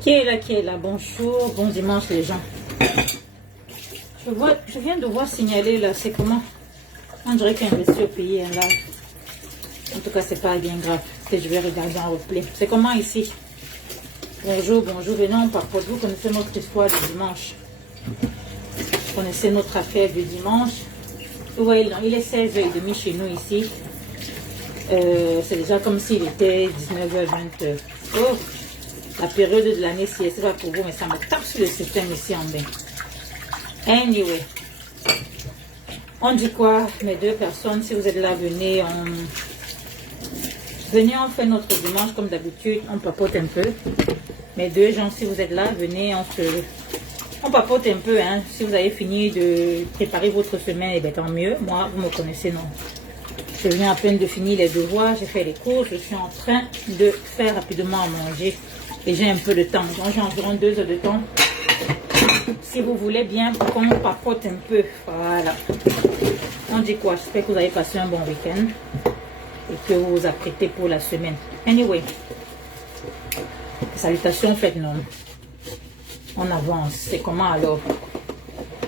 Qui est là? Bonjour, bon dimanche les gens. Je viens de voir signaler là, c'est comment? On dirait qu'un investi au pays est là. En tout cas, c'est pas bien grave. Que je vais regarder en replay. C'est comment ici? Bonjour, bonjour. Venez, on papote. Vous connaissez notre histoire du dimanche. Vous connaissez notre affaire du dimanche. Vous voyez, il est 16h30 chez nous ici. C'est déjà comme s'il était 19h20. Oh, la période de l'année, si c'est pas pour vous, mais ça me tape sur le système ici en bas. Anyway. On dit quoi, mes deux personnes? Si vous êtes là, venez, on fait notre dimanche comme d'habitude, on papote un peu. Mes deux gens, si vous êtes là, venez, on papote un peu. Hein. Si vous avez fini de préparer votre semaine, et bien tant mieux. Moi, vous me connaissez, non. Je viens à peine de finir les devoirs, j'ai fait les courses, je suis en train de faire rapidement à manger. Et j'ai un peu de temps, donc j'ai environ 2 heures de temps. Si vous voulez bien, pour qu'on papote un peu, voilà. On dit quoi? J'espère que vous avez passé un bon week-end et que vous vous apprêtez pour la semaine. Anyway, salutations faites non. On avance. C'est comment alors?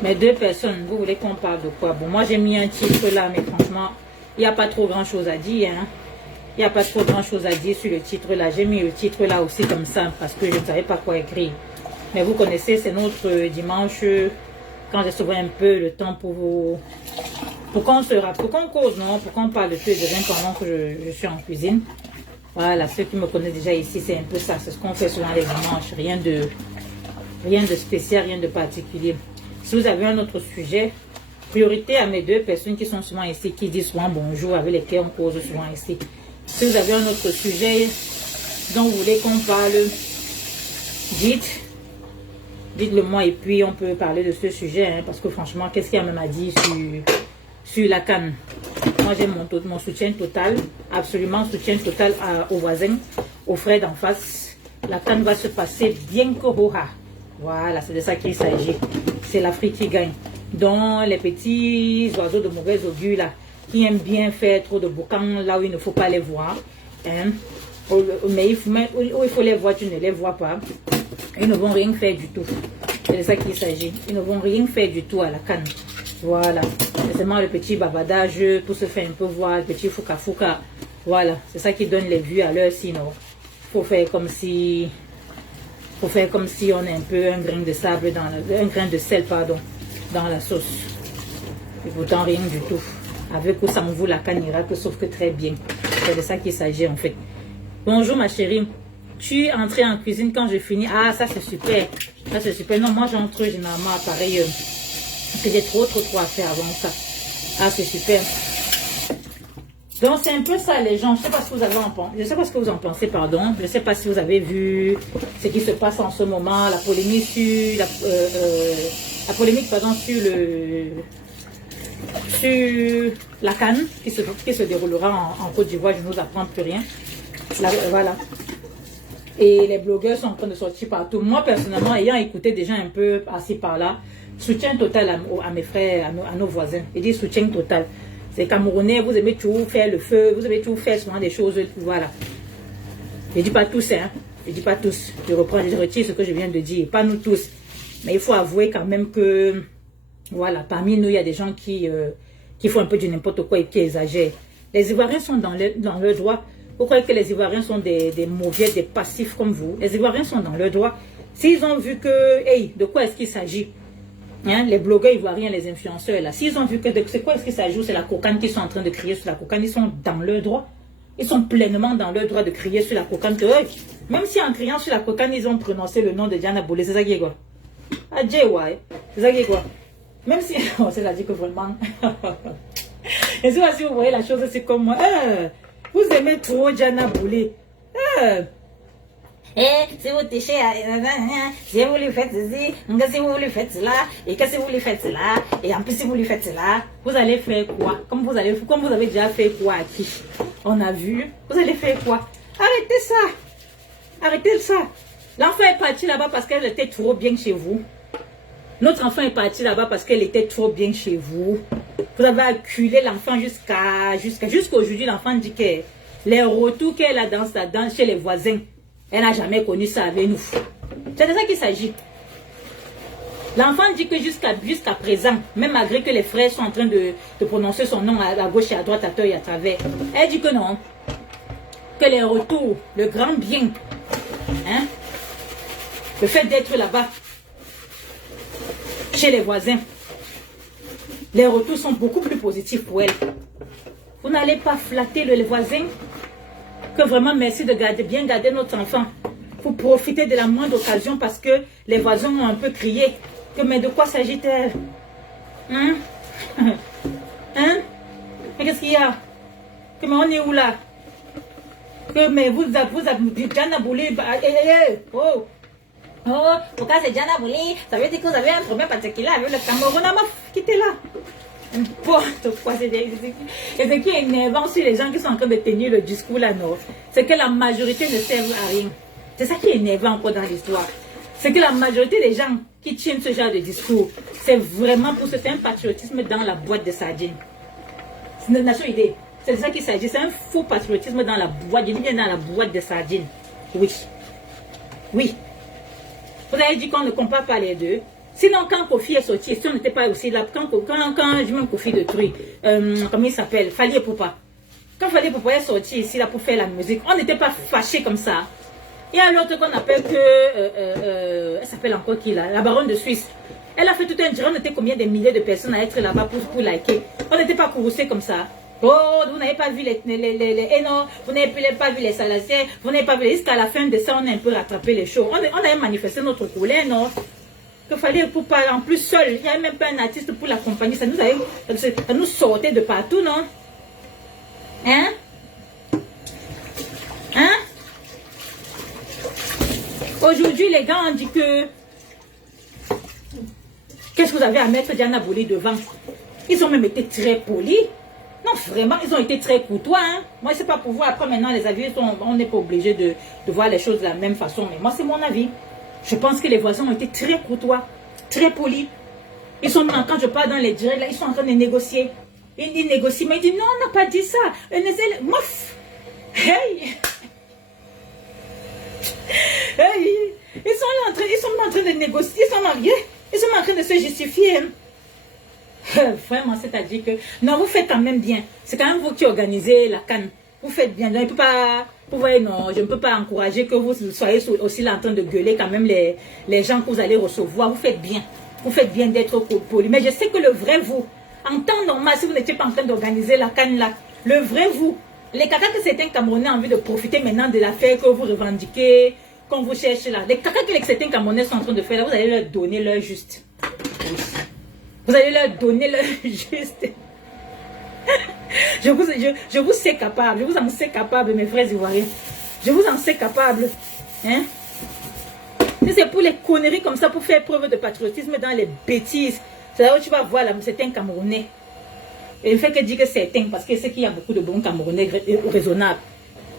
Mes deux personnes, vous voulez qu'on parle de quoi? Bon, moi j'ai mis un titre là, mais franchement, il n'y a pas trop grand chose à dire. Hein. Il n'y a pas trop grand chose à dire sur le titre là. J'ai mis le titre là aussi comme ça parce que je ne savais pas quoi écrire. Mais vous connaissez, c'est notre dimanche quand j'ai sauvé un peu le temps pour vous. Pour qu'on cause, non? Pour qu'on parle de tout et de rien pendant que je suis en cuisine. Voilà, ceux qui me connaissent déjà ici, c'est un peu ça. C'est ce qu'on fait souvent les dimanches. Rien de spécial, rien de particulier. Si vous avez un autre sujet, priorité à mes deux personnes qui sont souvent ici, qui disent souvent bonjour, avec lesquelles on cause souvent ici. Si vous avez un autre sujet dont vous voulez qu'on parle, dites-le moi et puis on peut parler de ce sujet. Hein, parce que franchement, qu'est-ce qu'il y a même à dire sur la canne? Moi, j'ai mon soutien total, absolument soutien total aux voisins, aux frères d'en face. La canne va se passer bien qu'au-ha. Voilà, c'est de ça qu'il s'agit. C'est l'Afrique qui gagne. Donc, les petits oiseaux de mauvaise augure, là, qui aiment bien faire trop de boucan là où il ne faut pas les voir. Hein. Mais où il faut les voir, tu ne les vois pas. Ils ne vont rien faire du tout. C'est de ça qu'il s'agit. Ils ne vont rien faire du tout à la canne. Voilà. C'est seulement le petit bavardage pour se faire un peu voir, le petit fouka-fouka. Voilà. C'est ça qui donne les vues à l'heure, sinon. Faut faire comme si on a un peu un grain de sable un grain de sel, pardon, dans la sauce. Et pourtant rien du tout. Avec ou sans vous, la canne ira que sauf que très bien. C'est de ça qu'il s'agit en fait. Bonjour ma chérie. Tu es entrée en cuisine quand je finis. Ah, ça c'est super. Ça c'est super. Non, moi j'entre généralement pareil. Parce que j'ai trop à faire avant ça. Ah, c'est super. Donc c'est un peu ça les gens. Je sais pas ce que vous avez en pensé. Je sais pas ce que vous en pensez, pardon. Je sais pas si vous avez vu ce qui se passe en ce moment, la polémique sur sur la canne qui se déroulera en Côte d'Ivoire. Je ne vous apprends plus rien. Là, voilà. Et les blogueurs sont en train de sortir partout. Moi personnellement, ayant écouté déjà un peu par-ci par-là, soutien total à mes frères, à nos voisins. Il dit soutien total. C'est Camerounais, vous aimez toujours faire le feu, vous aimez toujours faire souvent des choses, voilà. Je ne dis pas tous, hein. Je ne dis pas tous. Je retire ce que je viens de dire. Pas nous tous. Mais il faut avouer quand même que, voilà, parmi nous, il y a des gens qui font un peu du n'importe quoi et qui exagèrent. Les Ivoiriens sont dans leur droit. Vous croyez que les Ivoiriens sont des mauvais, des passifs comme vous? Les Ivoiriens sont dans leur droit. S'ils ont vu que, hey, de quoi est-ce qu'il s'agit? Hein, les blogueurs ivoiriens, les influenceurs, là, s'ils ont vu que c'est quoi est-ce que ça joue, c'est la cocaïne qu'ils sont en train de crier sur la cocaïne, ils sont dans leur droit. Ils sont pleinement dans leur droit de crier sur la cocaïne. Même si en criant sur la cocaïne, ils ont prononcé le nom de Diana Boulé, c'est ça qui est quoi? Ah, J.Y. C'est ça qui est quoi? Même si. Oh, c'est-à-dire que vraiment. Et si vous voyez la chose, c'est comme moi. Vous aimez trop Diana Boulé. Si vous touchez si vous lui faites ceci, si vous lui faites cela, et que si vous lui faites cela, et en plus si vous lui faites cela, vous allez faire quoi? Comme vous avez déjà fait quoi à qui? On a vu, vous allez faire quoi? Arrêtez ça! Arrêtez ça! L'enfant est parti là-bas parce qu'elle était trop bien chez vous. Notre enfant est parti là-bas parce qu'elle était trop bien chez vous. Vous avez acculé l'enfant jusqu'aujourd'hui. L'enfant dit que les retours qu'elle a dans chez les voisins, elle n'a jamais connu ça avec nous. C'est de ça qu'il s'agit. L'enfant dit que jusqu'à présent, même malgré que les frères sont en train de prononcer son nom à gauche et à droite, à tort et à travers, elle dit que non. Que les retours, le grand bien, hein, le fait d'être là-bas, chez les voisins, les retours sont beaucoup plus positifs pour elle. Vous n'allez pas flatter les voisins. Que vraiment merci de bien garder notre enfant. Pour profiter de la moindre occasion parce que les voisins ont un peu crié. Que mais de quoi s'agit-elle? Hein? Hein? Mais qu'est-ce qu'il y a? Que mais on est où là? Que mais vous avez Diana Bouli. Oh! Oh, pourquoi c'est Diana Bouli? Ça veut dire que vous avez un problème particulier avec le Cameroun. Quittez là. N'importe quoi. Et ce qui est énervant sur les gens qui sont en train de tenir le discours là, non, c'est que la majorité ne servent à rien. C'est ça qui est énervant encore dans l'histoire. C'est que la majorité des gens qui tiennent ce genre de discours, c'est vraiment pour se faire un patriotisme dans la boîte de sardines. C'est une nation idée. C'est de ça qu'il s'agit. C'est un faux patriotisme dans la boîte. Je dis bien dans la boîte de sardines. Oui. Oui. Vous avez dit qu'on ne compare pas les deux. Sinon, quand Kofi est sorti, si on n'était pas aussi là, quand je mets Kofi de Truy, comment il s'appelle, Fally Ipupa. Quand Fally Ipupa est sorti ici là pour faire la musique, on n'était pas fâchés comme ça. Il y a l'autre qu'on appelle elle s'appelle encore qui là, la baronne de Suisse. Elle a fait tout un direct, on était combien de milliers de personnes à être là-bas pour liker. On n'était pas courroucés comme ça. Oh, vous n'avez pas vu non, vous n'avez pas vu les Salaciens, vous n'avez pas vu jusqu'à la fin de ça, on a un peu rattrapé les choses. On avait manifesté notre colère, non? Qu'il fallait pour parler en plus seul. Il n'y avait même pas un artiste pour l'accompagner. Ça nous sortait de partout, non? Hein? Hein? Aujourd'hui, les gars ont dit que... Qu'est-ce que vous avez à mettre Diana Bouli devant? Ils ont même été très polis. Non, vraiment, ils ont été très courtois. Hein? Moi, c'est pas pour vous. Après, maintenant, les avis, on n'est pas obligé de voir les choses de la même façon. Mais moi, c'est mon avis. Je pense que les voisins ont été très courtois, très polis. Ils sont, quand je parle dans les directs, là, ils sont en train de négocier. Ils négocient, mais ils disent non, on n'a pas dit ça. Moi, hey! Hey! Ils sont en train de négocier, ils sont mariés, ils sont en train de se justifier. Vraiment, c'est-à-dire que, non, vous faites quand même bien. C'est quand même vous qui organisez la CAN. Vous faites bien. Donc, vous voyez, non, je ne peux pas encourager que vous soyez aussi là en train de gueuler quand même les gens que vous allez recevoir. Vous faites bien. Vous faites bien d'être poli. Mais je sais que le vrai vous, en temps normal, si vous n'étiez pas en train d'organiser la CAN là, le vrai vous, les caca que certains Camerounais ont envie de profiter maintenant de l'affaire que vous revendiquez, qu'on vous cherche là, les caca que certains Camerounais sont en train de faire là, vous allez leur donner leur juste. Vous allez leur donner leur juste. Je vous sais capable. Je vous en sais capable, mes frères ivoiriens. Je vous en sais capable. Hein? C'est pour les conneries comme ça, pour faire preuve de patriotisme dans les bêtises. C'est là où tu vas voir là, certains Camerounais. Et le fait que je dis que certains, parce que c'est qu'il y a beaucoup de bons Camerounais raisonnables.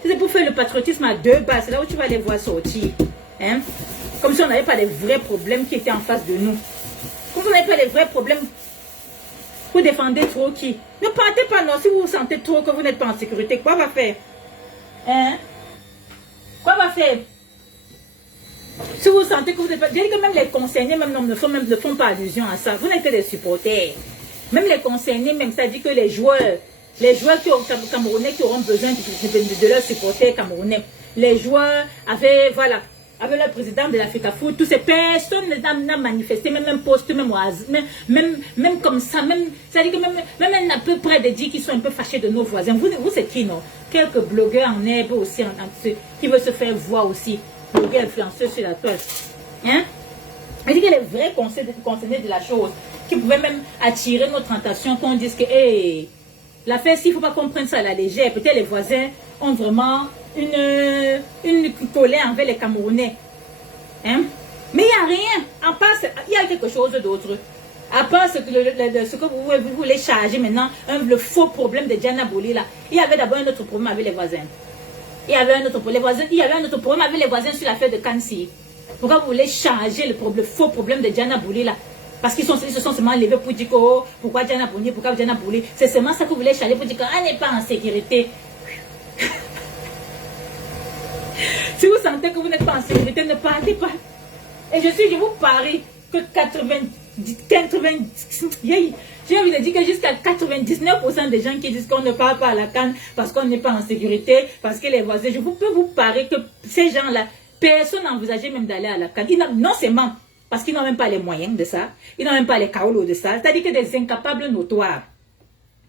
C'est pour faire le patriotisme à deux bases. C'est là où tu vas les voir sortir. Hein? Comme si on n'avait pas les vrais problèmes qui étaient en face de nous. Comme si on n'avait pas les vrais problèmes. Vous défendez trop qui? Ne partez pas, non. Si vous vous sentez trop que vous n'êtes pas en sécurité, quoi va faire? Hein? Quoi va faire? Si vous sentez que vous n'êtes pas... Je dis que même les concernés même, ne font pas allusion à ça. Vous n'êtes que des supporters. Même les concernés, même ça dit que les joueurs camerounais qui auront besoin de leurs supporters camerounais, les joueurs avaient, voilà, avec le président de l'Africa Foot, toutes ces personnes n'a manifesté, même un poste, même comme ça, c'est-à-dire que même à peu près de dire qu'ils sont un peu fâchés de nos voisins. Vous c'est qui, non? Quelques blogueurs en herbe aussi, qui veulent se faire voir aussi, blogueurs influenceurs sur la toile. Hein? Je dis que les vrais concernés de la chose, qui pouvaient même attirer notre attention, qu'on dise que, hey, l'affaire, s'il ne faut pas qu'on prenne ça à la légère, peut-être les voisins ont vraiment une colère envers les Camerounais. Hein? Mais il n'y a rien. En passe, il y a quelque chose d'autre. À part ce que vous voulez charger maintenant, le faux problème de Diana Bouli là. Il y avait d'abord un autre problème avec les voisins. Il y avait un autre problème avec les voisins sur l'affaire de Kansi. Pourquoi vous voulez changer le faux problème de Diana Bouli là? Parce qu'ils se sont seulement levés pour dire que, oh, pourquoi Diana Bouli, c'est seulement ça que vous voulez changer pour dire qu'elle n'est pas en sécurité. Si vous sentez que vous n'êtes pas en sécurité, ne partez pas. Et je vous parie que 90, j'ai envie de dire que jusqu'à 99% des gens qui disent qu'on ne part pas à la CAN parce qu'on n'est pas en sécurité, parce que les voisins, je peux vous parier que ces gens-là, personne n'envisageait même d'aller à la CAN. Non seulement parce qu'ils n'ont même pas les moyens de ça, ils n'ont même pas les kaolos de ça, c'est-à-dire que des incapables notoires.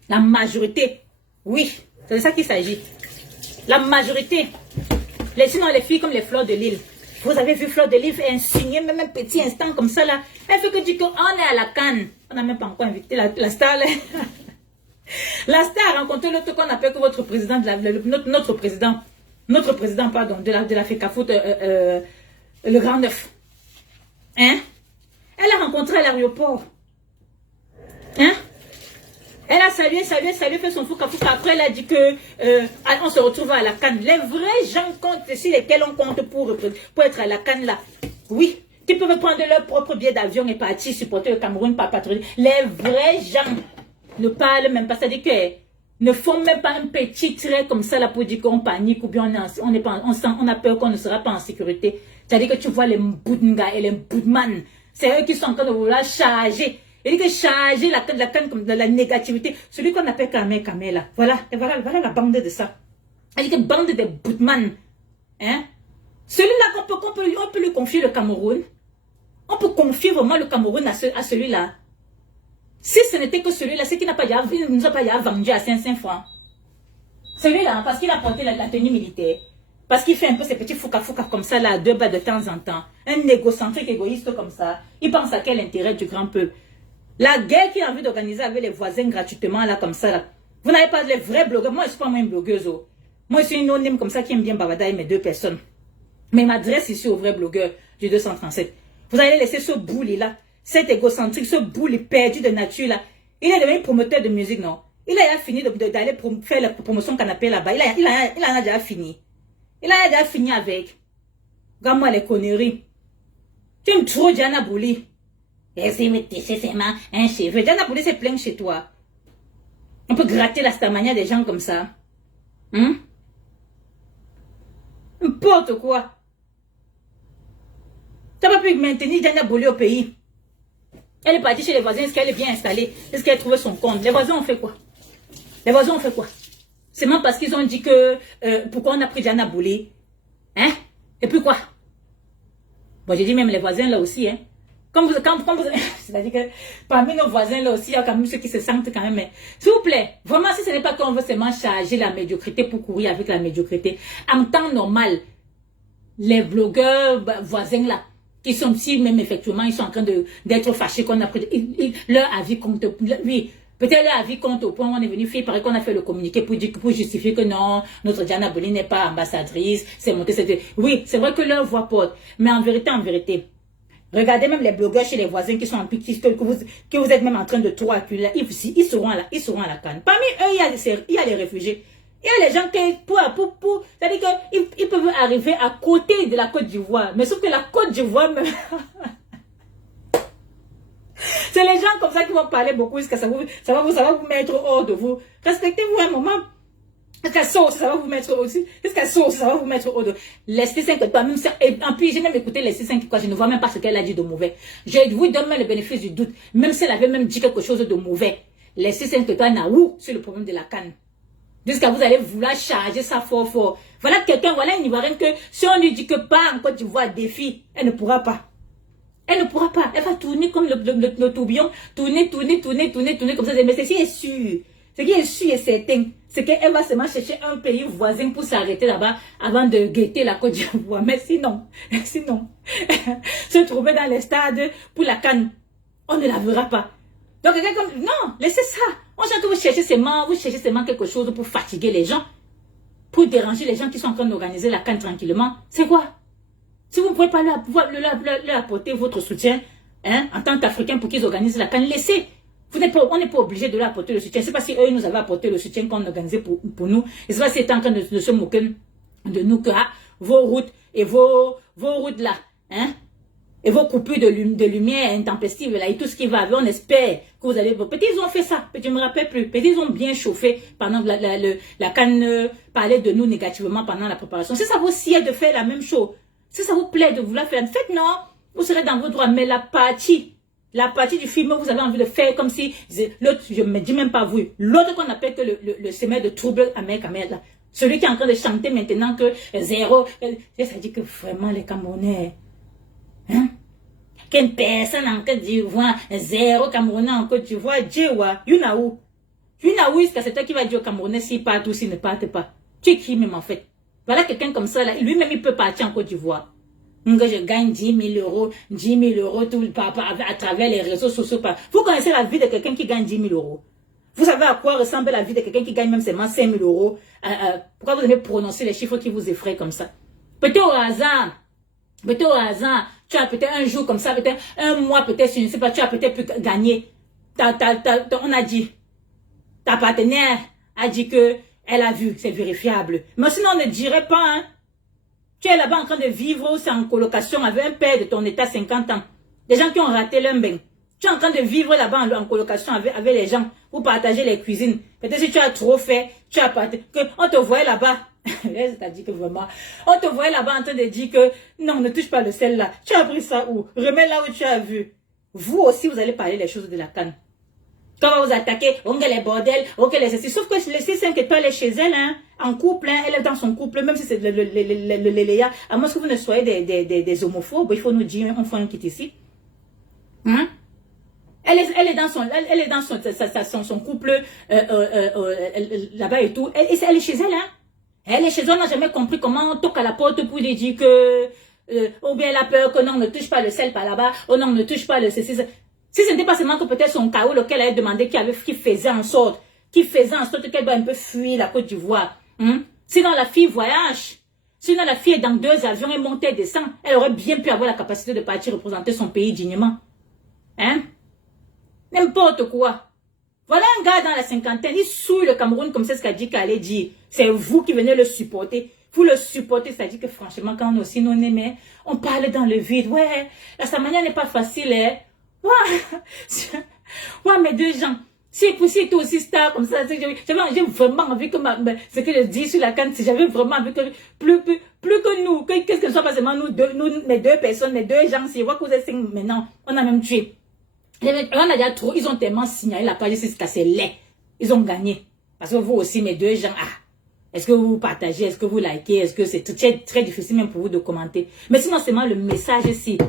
La majorité, oui, c'est de ça qu'il s'agit. La majorité, sinon les filles comme les fleurs de l'île. Vous avez vu Fleur de Lys insigner même un petit instant comme ça là. Elle fait que dire qu'on est à la CAN. On n'a même pas encore invité la star là. La star a rencontré l'autre qu'on appelle que votre président, notre président pardon, de la FECAFOOT, le Grand Neuf. Hein? Elle a rencontré à l'aéroport. Hein? Elle a salué, fait son fouca. Après, elle a dit que on se retrouve à la CAN. Les vrais gens comptent, sur lesquels on compte pour être à la CAN là. Oui, qui peuvent prendre leur propre billet d'avion et partir supporter le Cameroun par patrouille. Les vrais gens ne parlent même pas. C'est-à-dire que ne font même pas un petit trait comme ça là pour dire qu'on panique ou bien on a peur qu'on ne sera pas en sécurité. C'est-à-dire que tu vois les Mboudnga et les Mboudman. C'est eux qui sont en train de vouloir charger. Il dit que charger la CAN comme de la négativité. Celui qu'on appelle Kamé là. Voilà la bande de ça. Il dit que bande de Boutman. Hein? Celui-là on peut lui confier le Cameroun. On peut confier vraiment le Cameroun à celui-là. Si ce n'était que celui-là, c'est qu'il ne nous a pas vendu à 500 francs. Celui-là, parce qu'il a porté la tenue militaire. Parce qu'il fait un peu ces petits fouca comme ça là, à deux bas de temps en temps. Un égocentrique égoïste comme ça. Il pense à quel intérêt du grand peuple. La guerre qu'il a envie d'organiser avec les voisins gratuitement, là, comme ça, là. Vous n'avez pas les vrais blogueurs. Moi, je ne suis pas une blogueuse. Oh. Moi, je suis une anonyme comme ça qui aime bien bavardage mes deux personnes. Mais il m'adresse ici au vrai blogueur du 237. Vous allez laisser ce bouli là, cet égocentrique, ce bouli perdu de nature là. Il est devenu promoteur de musique, non? Il a fini d'aller faire la promotion canapé là-bas. Il en a déjà fini. Il a déjà fini avec. Regarde-moi les conneries. Tu me trouves Diana Bouli. Et c'est seulement un cheveu. Diana Bouli, c'est plein chez toi. On peut gratter la stamania des gens comme ça. N'importe quoi. Tu n'as pas pu maintenir Diana Bouli au pays. Elle est partie chez les voisins. Est-ce qu'elle est bien installée? Est-ce qu'elle a trouvé son compte? Les voisins ont fait quoi? Les voisins ont fait quoi? C'est même parce qu'ils ont dit que pourquoi on a pris Diana Bouli? Hein? Et puis quoi? Bon, j'ai dit même les voisins là aussi, hein. C'est-à-dire que parmi nos voisins là aussi, il y a quand même ceux qui se sentent quand même. Mais s'il vous plaît, vraiment, si ce n'est pas qu'on veut seulement charger la médiocrité pour courir avec la médiocrité, en temps normal, les blogueurs voisins là, qui sont si même effectivement, ils sont en train d'être fâchés qu'on a pris. Leur avis compte. Oui. Peut-être leur avis compte au point où on est venu faire, pareil qu'on a fait le communiqué pour justifier que non, notre Diana Bouli n'est pas ambassadrice, c'est monté, c'était. Oui, c'est vrai que leur voix porte. Mais en vérité, regardez même les blogueurs chez les voisins qui sont en pique, que vous êtes même en train de trop acculer. Ils seront à la CAN. Parmi eux, il y a les réfugiés. Il y a les gens qui, c'est-à-dire qu'ils peuvent arriver à côté de la Côte d'Ivoire. Mais sauf que la Côte d'Ivoire, c'est les gens comme ça qui vont parler beaucoup jusqu'à ça va vous mettre hors de vous. Respectez-vous un moment. Jusqu'à sauce, ça va vous mettre aussi. Jusqu'à sauce, ça va vous mettre hors de. Laissez 5 étoiles, même ça. Et en plus, j'ai même écouté les 5 étoiles. Je ne vois même pas ce qu'elle a dit de mauvais. Je vous donne même le bénéfice du doute. Même si elle avait même dit quelque chose de mauvais. Laissez 5 étoiles n'a où sur le problème de la CAN. Jusqu'à vous allez vouloir charger ça fort. Voilà quelqu'un, voilà une Ivoirienne que si on lui dit que pas en Côte d'Ivoire défi, elle ne pourra pas. Elle ne pourra pas. Elle va tourner comme le tourbillon. Tourner comme ça. Mais ceci est sûr. Ce qui est sûr et certain, c'est qu'elle va seulement chercher un pays voisin pour s'arrêter là-bas avant de guetter la Côte d'Ivoire. Mais sinon, se trouver dans les stades pour la CAN, on ne la verra pas. Donc, quelqu'un comme, non, laissez ça. On sent que vous cherchez seulement quelque chose pour fatiguer les gens, pour déranger les gens qui sont en train d'organiser la CAN tranquillement. C'est quoi? Si vous ne pouvez pas leur apporter votre soutien, hein, en tant qu'Africain pour qu'ils organisent la CAN, laissez. On n'est pas obligé de leur apporter le soutien. C'est pas si eux nous avaient apporté le soutien qu'on organisait pour nous. Et c'est pas si ils étaient en train de se moquer de nous que vos routes et vos routes là, hein, et vos coupures de lumière intempestives là, et tout ce qui va avec, on espère que vous allez... Peut-être ils ont fait ça, peut-être je ne me rappelle plus. Peut-être ils ont bien chauffé pendant la CAN, parler de nous négativement pendant la préparation. Si ça vous sied de faire la même chose, si ça vous plaît de vouloir faire, faites non. Vous serez dans vos droits. Mais la partie du film, vous avez envie de faire comme si l'autre, je ne me dis même pas vous, l'autre qu'on appelle que le semeur de trouble à là. Celui qui est en train de chanter maintenant que zéro, ça dit que vraiment les Camerounais, hein? Qu'une personne en Côte d'Ivoire, zéro Camerounais en Côte d'Ivoire, Djewa, Yunaou, c'est toi qui va dire aux Camerounais s'ils partent ou s'ils ne partent pas. Tu es qui même en fait? Voilà quelqu'un comme ça, là, lui-même il peut partir en Côte d'Ivoire. Je gagne 10 000 euros tout, à travers les réseaux sociaux. Vous connaissez la vie de quelqu'un qui gagne 10 000 euros. Vous savez à quoi ressemble la vie de quelqu'un qui gagne même seulement 5 000 euros. Pourquoi vous aimez prononcer les chiffres qui vous effraient comme ça? Peut-être au hasard, tu as peut-être un jour comme ça, peut-être un mois, peut-être, je ne sais pas, tu as peut-être pu gagner. On a dit, ta partenaire a dit que elle a vu, c'est vérifiable. Mais sinon, on ne dirait pas, hein. Tu es là-bas en train de vivre, c'est en colocation avec un père de ton état 50 ans. Des gens qui ont raté leur bain. Tu es en train de vivre là-bas en colocation avec les gens. Vous partagez les cuisines. Peut-être si tu as trop fait, on te voyait là-bas. C'est-à-dire que vraiment, on te voyait là-bas en train de dire que non, ne touche pas le sel là. Tu as pris ça où? Remets là où tu as vu. Vous aussi, vous allez parler les choses de la canne. Quand on va vous attaquer, on gagne les bordels, on gagne les ceci. Sauf que les 5 étoiles, elle est chez elle, hein, en couple, hein, elle est dans son couple, même si c'est le Léa. À moins que vous ne soyez des homophobes, il faut nous dire, on fait un kit ici. Hein? Elle est dans son couple, là-bas et tout. Elle est chez elle, hein. Elle est chez elle, on n'a jamais compris comment on toque à la porte pour lui dire que, ou bien elle a peur que non, ne touche pas le sel par là-bas, oh non, ne touche pas le ceci. Si ce n'était pas seulement que peut-être son chaos, lequel elle a demandé qui faisait en sorte qu'elle doit un peu fuir la Côte d'Ivoire. Sinon la fille voyage. Sinon la fille est dans 2 avions et monte et descend. Elle aurait bien pu avoir la capacité de partir représenter son pays dignement. Hein? N'importe quoi. Voilà un gars dans la cinquantaine, il souille le Cameroun comme c'est ce qu'a dit qu'elle allait dire. C'est vous qui venez le supporter. Vous le supportez, ça dit que franchement, quand on aussi non aimé, on parle dans le vide. Ouais, sa manière n'est pas facile, hein. Ouais, mais 2 gens. Si tu aussi star comme ça, j'ai vraiment envie que ce que je dis sur la canne, si j'avais vraiment envie que plus que nous, qu'est-ce que ce soit pas seulement mes 2 personnes, mes 2 gens, si voit que vous êtes 5 maintenant, on a même tué. On a déjà trop, ils ont tellement signalé la page, c'est ce c'est laid. Ils ont gagné. Parce que vous aussi, mes 2 gens, est-ce que vous partagez, est-ce que vous likez, est-ce que c'est très difficile même pour vous de commenter. Mais sinon, seulement le message ici.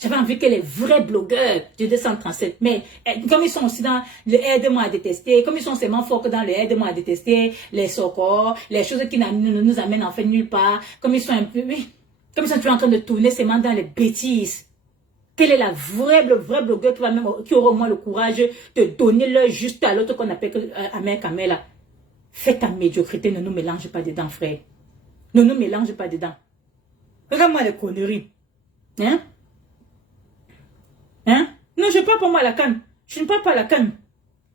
J'avais envie que les vrais blogueurs du 237, mais comme ils sont aussi dans le aide-moi à détester, comme ils sont seulement forts que dans le aide-moi à détester, les socors, les choses qui ne nous amènent en fait nulle part, comme ils sont un peu, oui, comme ils sont toujours en train de tourner seulement dans les bêtises. Quelle est le vrai blogueur qui aura au moins le courage de donner l'heure juste à l'autre qu'on appelle Amer Kamela? Fais ta médiocrité, ne nous mélange pas dedans, frère. Ne nous mélange pas dedans. Regarde-moi les conneries. Hein? Non, je ne parle pas moi à la canne. Je ne parle pas à la canne.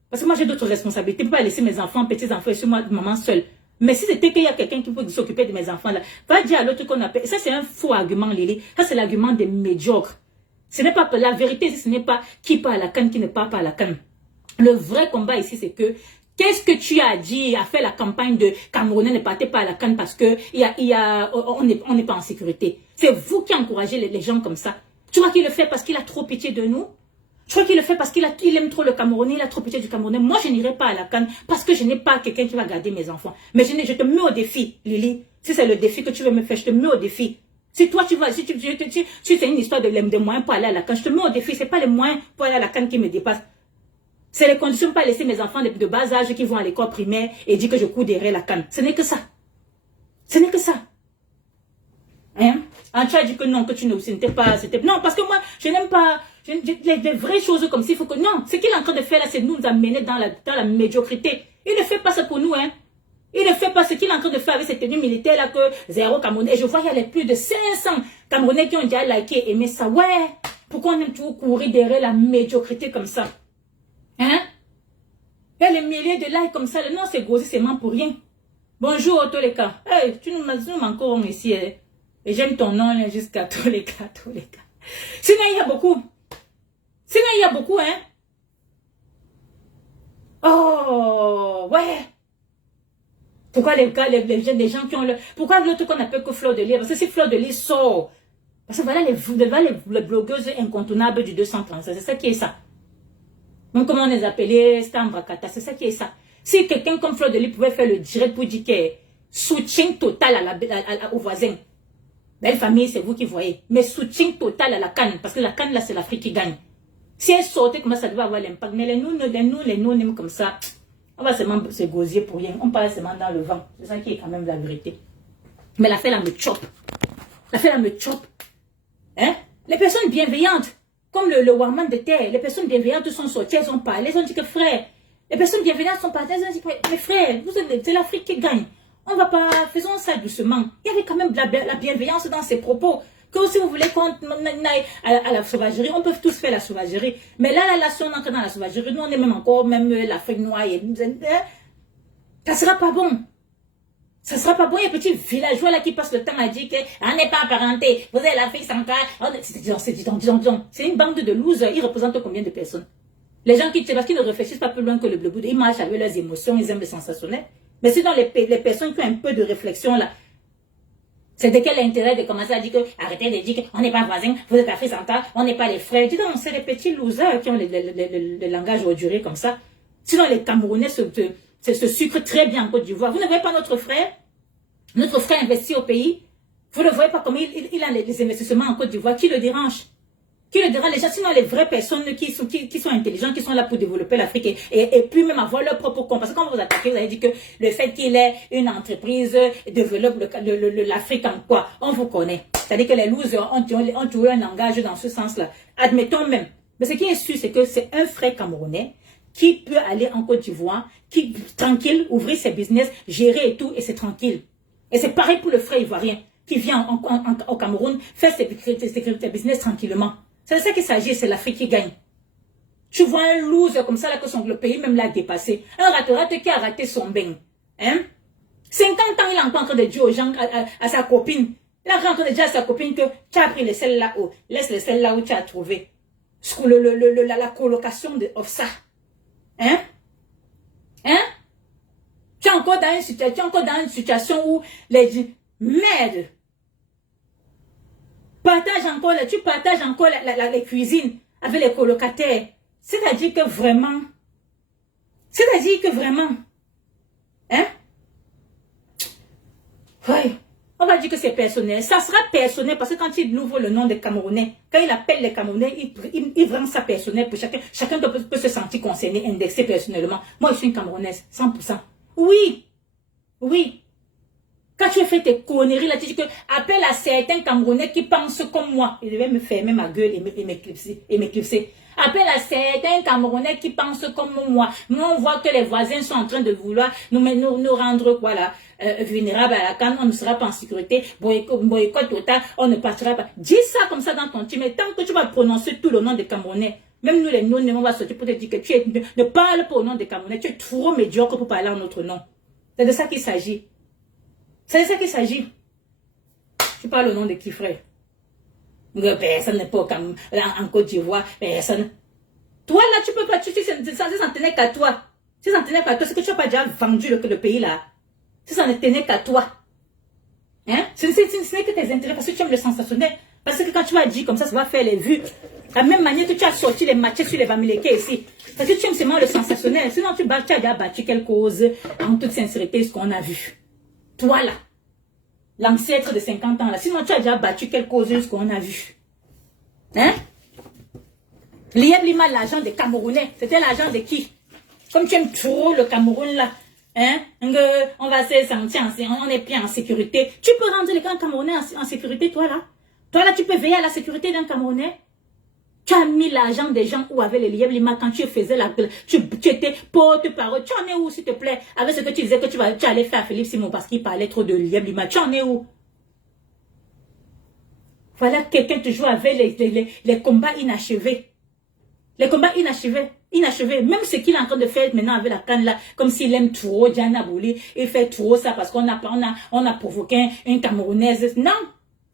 Parce que moi, j'ai d'autres responsabilités. Je ne peux pas laisser mes enfants, petits-enfants, et sur moi, maman seule. Mais si c'était qu'il y a quelqu'un qui peut s'occuper de mes enfants, là, va dire à l'autre qu'on appelle. Ça, c'est un faux argument, Lily. Ça, c'est l'argument des médiocres. Ce n'est pas la vérité, ce n'est pas qui parle à la canne, qui ne parle pas à la canne. Le vrai combat ici, c'est que qu'est-ce que tu as dit à faire la campagne de Camerounais ne partez pas à la canne parce que on n'est pas en sécurité. C'est vous qui encouragez les gens comme ça. Tu vois qu'il le fait parce qu'il a trop pitié de nous? Tu crois qu'il le fait parce qu'il aime trop le Camerounais, il a trop pitié du Camerounais? Moi, je n'irai pas à la canne parce que je n'ai pas quelqu'un qui va garder mes enfants. Mais je te mets au défi, Lily. Si c'est le défi que tu veux me faire, je te mets au défi. Si toi, si c'est une histoire de moyens pour aller à la canne, je te mets au défi. C'est pas les moyens pour aller à la canne qui me dépassent. C'est les conditions pour pas laisser mes enfants de bas âge qui vont à l'école primaire et dire que je cours derrière la canne. Ce n'est que ça. Ce n'est que ça. Hein? Tu as dit que non, que tu n'étais pas... Non, parce que moi, je n'aime pas... Les vraies choses comme ça, il faut que... Non, ce qu'il est en train de faire là, c'est nous amener dans la médiocrité. Il ne fait pas ça pour nous, hein. Il ne fait pas ce qu'il est en train de faire avec cette tenue militaire là que zéro Camerounais. Et je vois qu'il y a les plus de 500 Camerounais qui ont déjà liké et aimé ça. Ouais, pourquoi on aime toujours courir derrière la médiocrité comme ça? Hein? Il y a les milliers de likes comme ça. Non, c'est gros, c'est pour rien. Bonjour, tous les cas. Hey, tu nous encore ici. Hein? Et j'aime ton nom là, jusqu'à tous les cas, tous les cas. Sinon, il y a beaucoup. Sinon, il y a beaucoup, hein. Oh, ouais. Pourquoi les gens qui ont le... Pourquoi l'autre qu'on appelle que Fleur de Lys? Parce que si Fleur de Lys sort Parce que voilà les blogueuses incontournables du 235. C'est ça qui est ça. Donc, comment on les appelait, Stambrakata, c'est ça qui est ça. Si quelqu'un comme Fleur de Lys pouvait faire le direct pour dire que soutien total aux voisins, belle famille, c'est vous qui voyez. Mais soutien total à la canne, parce que la canne, là, c'est l'Afrique qui gagne. Si elle sortait comme ça devait avoir l'impact. Mais les nous, comme ça, on va seulement se gosier pour rien. On parle seulement dans le vent. C'est ça qui est quand même la vérité. Mais l'affaire là me chope. L'affaire là me chope. Hein? Les personnes bienveillantes, comme le Warman de terre, les personnes bienveillantes sont sorties, elles ont parlé, elles ont dit que frère, les personnes bienveillantes sont parties, elles ont dit que mes frères, c'est l'Afrique qui gagne. On va pas, faisons ça doucement. Il y avait quand même de la bienveillance dans ses propos. Que si vous voulez qu'on aille à la sauvagerie, on peut tous faire la sauvagerie. Mais là, si on entre dans la sauvagerie, nous on est même encore, même l'Afrique noire, ça sera pas bon. Ça sera pas bon, il y a un petit villageois là qui passe le temps à dire qu'on n'est pas apparenté, vous avez l'Afrique centrale. C'est une bande de losers, ils représentent combien de personnes? Les gens parce qu'ils ne réfléchissent pas plus loin que le bleu, ils marchent avec leurs émotions, ils aiment le sensationnel. Mais sinon, les personnes qui ont un peu de réflexion là, c'est de quel intérêt de commencer à dire que, arrêtez de dire qu'on n'est pas voisins, vous êtes Afrique centrale, on n'est pas les frères. Dis donc, c'est les petits losers qui ont le langage orduré comme ça. Sinon, les Camerounais se sucrent très bien en Côte d'Ivoire. Vous ne voyez pas notre frère? Notre frère investit au pays. Vous ne voyez pas comment il a les investissements en Côte d'Ivoire. Qui le dérange? Qui le dérange? Les gens, sinon les vraies personnes qui sont intelligentes, qui sont là pour développer l'Afrique et puis même avoir leur propre compte. Parce que quand vous attaquez, vous avez dit que le fait qu'il ait une entreprise développe l'Afrique en quoi? On vous connaît. C'est-à-dire que les losers ont toujours un langage dans ce sens-là. Admettons même. Mais ce qui est sûr, c'est que c'est un frère camerounais qui peut aller en Côte d'Ivoire, qui, tranquille, ouvrir ses business, gérer et tout, et c'est tranquille. Et c'est pareil pour le frère ivoirien, qui vient au Cameroun, faire ses business tranquillement. C'est de ça qu'il s'agit, c'est l'Afrique qui gagne. Tu vois un loser comme ça, là, que le pays même l'a dépassé. Un rate qui a raté son bain. Hein? 50 ans, il est encore en train de dire aux gens, à sa copine. Il est en train de dire à sa copine que tu as pris les selles là-haut. Laisse les selles là où tu as trouvé. La colocation de ça. Hein? Hein? Tu es encore dans une situation où les merde. Tu partages encore les cuisines avec les colocataires. C'est-à-dire que vraiment, hein? Oui. On va dire que c'est personnel. Ça sera personnel parce que quand il ouvre le nom des Camerounais, quand il appelle les Camerounais, il rend ça personnel pour chacun. Chacun peut se sentir concerné, indexé personnellement. Moi, je suis une Camerounaise, 100%. Oui. Oui. Quand tu as fait tes conneries là, tu dis que appelle à certains Camerounais qui pensent comme moi. Il devait me fermer ma gueule et m'éclipser. Appelle à certains Camerounais qui pensent comme moi. Nous, on voit que les voisins sont en train de vouloir nous rendre quoi là, vulnérables à la canne. On ne sera pas en sécurité. Boycott total, on ne partira pas. Dis ça comme ça dans ton team. Mais tant que tu vas prononcer tout le nom des Camerounais, même nous les non, on va sortir pour te dire que ne parle pas au nom des Camerounais. Tu es trop médiocre pour parler en notre nom. C'est de ça qu'il s'agit. C'est de ça qu'il s'agit. Tu parles au nom de qui, frère? Personne n'est pas en Côte d'Ivoire. Personne. Toi, là, tu peux pas. Tu s'en tenait qu'à toi. Si ça n'en tenait qu'à toi, c'est que tu n'as pas déjà vendu le pays, là. Si ça ne tenait qu'à toi. Hein? Ce n'est que tes intérêts, parce que tu aimes le sensationnel. Parce que quand tu vas dire comme ça va faire les vues. De la même manière que tu as sorti les matchs sur les Bamileke ici. Parce que tu aimes seulement le sensationnel. Sinon, tu as déjà battu quelque chose, en toute sincérité, ce qu'on a vu. Toi, là. L'ancêtre de 50 ans, là. Sinon, tu as déjà battu quelque chose, ce qu'on a vu. Hein? Lieb Lima, l'agent des Camerounais. C'était l'agent de qui? Comme tu aimes trop le Cameroun, là. Hein? On va se sentir, on est bien en sécurité. Tu peux rendre les grands Camerounais en sécurité, toi, là? Toi, là, tu peux veiller à la sécurité d'un Camerounais? Tu as mis l'argent des gens où avait les Lieb Lima quand tu faisais tu étais porte-parole. Tu en es où, s'il te plaît? Avec ce que tu disais que tu allais faire à Philippe Simon parce qu'il parlait trop de Lieb Lima. Tu en es où? Voilà, quelqu'un te joue avec les combats inachevés. Les combats inachevés. Même ce qu'il est en train de faire maintenant avec la canne là, comme s'il aime trop Diana Bouli, il fait trop ça parce qu'on a provoqué une Camerounaise. Non!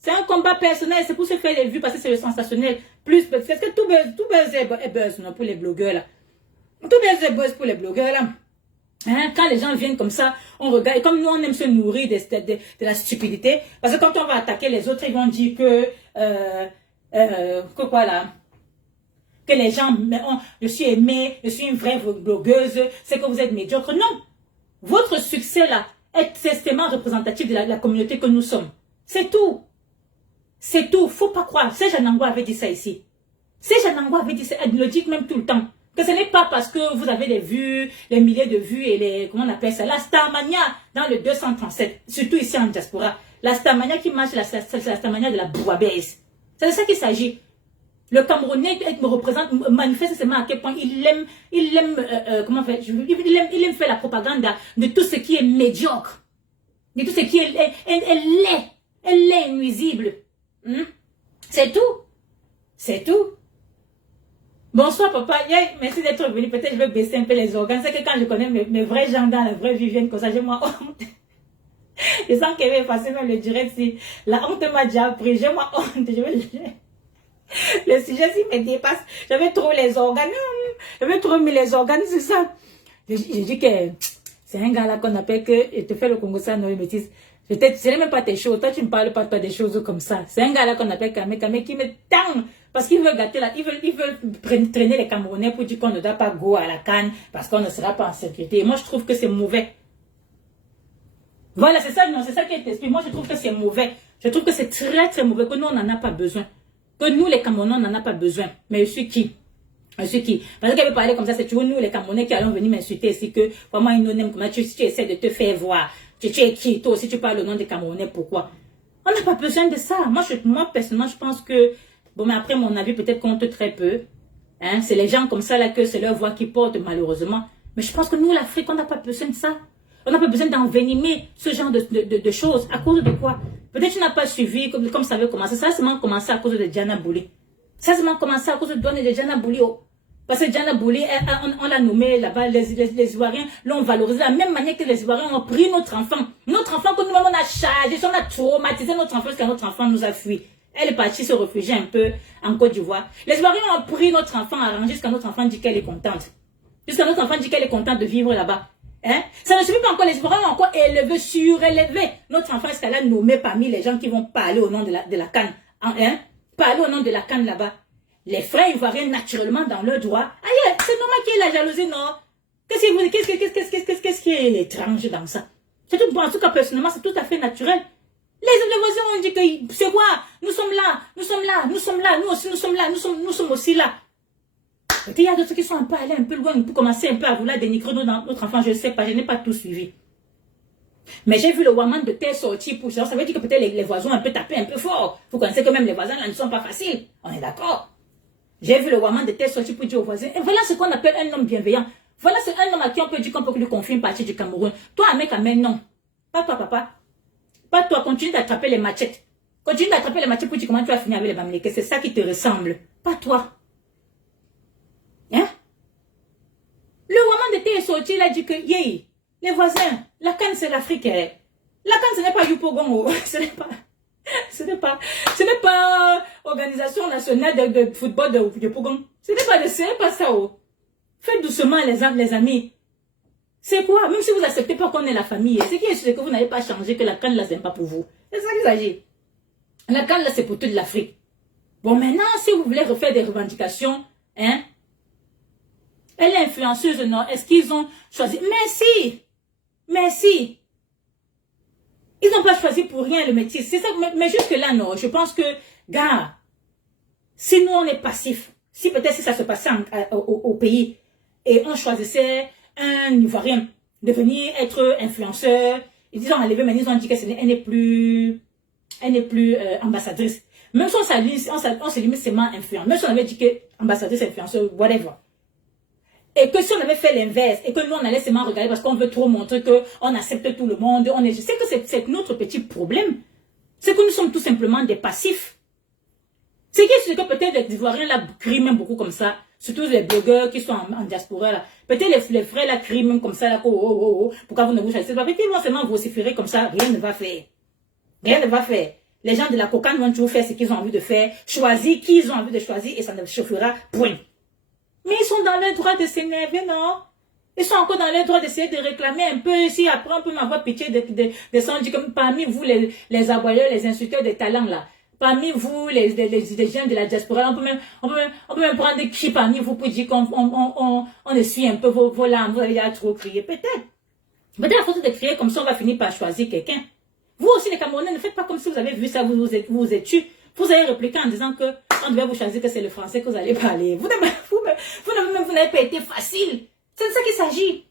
C'est un combat personnel, c'est pour se faire les vues parce que c'est le sensationnel. Parce que tout buzz est buzz non, pour les blogueurs là. Tout buzz est buzz pour les blogueurs là. Hein? Quand les gens viennent comme ça, on regarde. Et comme nous, on aime se nourrir de la stupidité. Parce que quand on va attaquer les autres, ils vont dire que que quoi là, que les gens, je suis aimée, je suis une vraie blogueuse, c'est que vous êtes médiocre. Non, votre succès là est testament représentatif de la communauté que nous sommes. C'est tout. C'est tout, faut pas croire. Serge Anangwa avait dit ça ici. Serge Anangwa avait dit ça, elle le dit même tout le temps. Que ce n'est pas parce que vous avez des vues, les milliers de vues et les, comment on appelle ça, la Starmania dans le 237, surtout ici en diaspora. La Starmania qui marche, la Starmania de la Bouabaisse. C'est de ça qu'il s'agit. Le Camerounais me représente, manifeste seulement à quel point il aime comment faire, il aime faire la propagande de tout ce qui est médiocre. De tout ce qui est, elle est nuisible. C'est tout. C'est tout. Bonsoir papa, merci d'être venu. Peut-être je vais baisser un peu les organes. C'est que quand je connais mes vrais gens dans la vraie vie viennent comme ça, j'ai moi honte. Je sens qu'elle va effacer même le direct si la honte m'a déjà pris. J'ai moi honte. Le sujet s'il me dépasse. J'avais trop les organes. J'avais trop mis les organes, c'est ça. Je dis que c'est un gars là qu'on appelle que il te fait le Congo ça, non, métis. Ce n'est même pas tes choses. Toi, tu ne parles pas de des choses comme ça. C'est un gars là qu'on appelle Kamé qui me tend. Parce qu'il veut gâter là. Il veut traîner les Camerounais pour dire qu'on ne doit pas go à la canne parce qu'on ne sera pas en sécurité. Et moi, je trouve que c'est mauvais. Voilà, c'est ça, non, c'est ça qui est expliqué. Moi, je trouve que c'est mauvais. Je trouve que c'est très, très mauvais. Que nous, on n'en a pas besoin. Que nous, les Camerounais, on n'en a pas besoin. Mais je suis qui? Je suis qui? Parce qu'elle veut parler comme ça, c'est toujours nous, les Camerounais, qui allons venir m'insulter ici que, vraiment, ils nous aiment comme ça. Tu essaies de te faire voir. Tu es qui? Toi aussi, tu parles au nom des Camerounais. Pourquoi? On n'a pas besoin de ça. Moi, personnellement, je pense que, bon, mais après, mon avis peut-être compte très peu. Hein? C'est les gens comme ça, là, que c'est leur voix qui porte, malheureusement. Mais je pense que nous, l'Afrique, on n'a pas besoin de ça. On n'a pas besoin d'envenimer ce genre de choses. À cause de quoi? Peut-être que tu n'as pas suivi comme ça avait commencé. Ça a seulement commencé à cause de Diana Bouli. Ça a seulement commencé à cause de Diana Bouli. Oh. Parce que Diana Bouli, on l'a nommé là-bas, les Ivoiriens l'ont valorisé de la même manière que les Ivoiriens ont pris notre enfant. Notre enfant que nous-mêmes on a chargé, on a traumatisé notre enfant parce que notre enfant nous a fui. Elle est partie se réfugier un peu en Côte d'Ivoire. Les Ivoiriens ont pris notre enfant arrangé jusqu'à notre enfant dit qu'elle est contente. Jusqu'à notre enfant dit qu'elle est contente de vivre là-bas. Hein? Ça ne suffit pas encore, les Ivoiriens ont encore élevé, surélevé notre enfant jusqu'à la nommer parmi les gens qui vont parler au nom de la canne. Hein? Parler au nom de la canne là-bas. Les frères ivoiriens, naturellement, dans leur droit. Aïe, c'est normal qu'il y ait la jalousie, non? Qu'est-ce qui est étrange dans ça? C'est tout, bon, en tout cas, personnellement, c'est tout à fait naturel. Les voisins ont dit que, c'est quoi? Nous sommes là, nous sommes là, nous sommes là, nous aussi, nous sommes là, nous sommes aussi là. Il y a d'autres qui sont un peu allés un peu loin pour commencer un peu à vouloir dénigrer notre enfant. Je ne sais pas, je n'ai pas tout suivi. Mais j'ai vu le Waman de terre sortir pour ça. Ça veut dire que peut-être les voisins ont un peu tapé un peu fort. Vous connaissez que même les voisins là ne sont pas faciles. On est d'accord. J'ai vu le Waman de terre sortir pour dire aux voisins. Et voilà ce qu'on appelle un homme bienveillant. Voilà c'est un homme à qui on peut dire qu'on peut lui confier une partie du Cameroun. Toi, un mec, non. Pas toi, papa. Pas toi. Continue d'attraper les machettes. Continue d'attraper les machettes pour dire comment tu vas finir avec les Bamileke. C'est ça qui te ressemble. Pas toi. Hein? Le Waman de terre est sorti, il a dit que, yé, les voisins, la canne c'est l'Afrique. La canne ce n'est pas Youpogon, ce n'est pas organisation nationale de football de Youpogon. Ce n'est pas ça. Oh. Faites doucement les amis. C'est quoi? Même si vous acceptez pas qu'on est la famille, c'est qui est sûr que vous n'avez pas changé, que la canne là c'est pas pour vous. C'est ça qu'il s'agit. La canne là c'est pour toute l'Afrique. Bon maintenant, si vous voulez refaire des revendications, hein? Elle est influenceuse, non? Est-ce qu'ils ont choisi? Merci. Ils n'ont pas choisi pour rien le métier. C'est ça, mais jusque-là, non. Je pense que, gars, si nous, on est passif, si peut-être si ça se passait au pays, et on choisissait un Ivoirien de venir être influenceur, ils ont enlevé, mais ils ont dit qu'elle n'est plus ambassadrice. Même si on se limite seulement influence, même si on avait dit que ambassadrice, influenceur, whatever. Et que si on avait fait l'inverse, et que nous on allait seulement regarder parce qu'on veut trop montrer qu'on accepte tout le monde, je sais que c'est notre petit problème. C'est que nous sommes tout simplement des passifs. C'est que peut-être les Ivoiriens là crient même beaucoup comme ça, surtout les blogueurs qui sont en diaspora là. Peut-être les frères là crient même comme ça là, pourquoi vous ne vous choisissez pas? Peut-être ils vont seulement vociférer comme ça, rien ne va faire. Rien ne va faire. Les gens de la cocagne vont toujours faire ce qu'ils ont envie de faire, choisir qui ils ont envie de choisir et ça ne chauffera point. Mais ils sont dans leur droit de s'énerver, non? Ils sont encore dans leur droit d'essayer de réclamer un peu. Si après on peut m'avoir pitié de ça, on dit que parmi vous, les aboyeurs, les insulteurs des talents là, Parmi vous, les gens de la diaspora, on peut même prendre qui parmi vous pour dire qu'on essuie un peu vos larmes, vous allez trop crier. Peut-être. Peut-être à force de crier comme ça, on va finir par choisir quelqu'un. Vous aussi, les Camerounais, ne faites pas comme si vous avez vu ça, vous êtes tués. Vous avez répliqué en disant que on devait vous choisir que c'est le français que vous allez parler. Vous n'avez pas été facile. C'est de ça qu'il s'agit.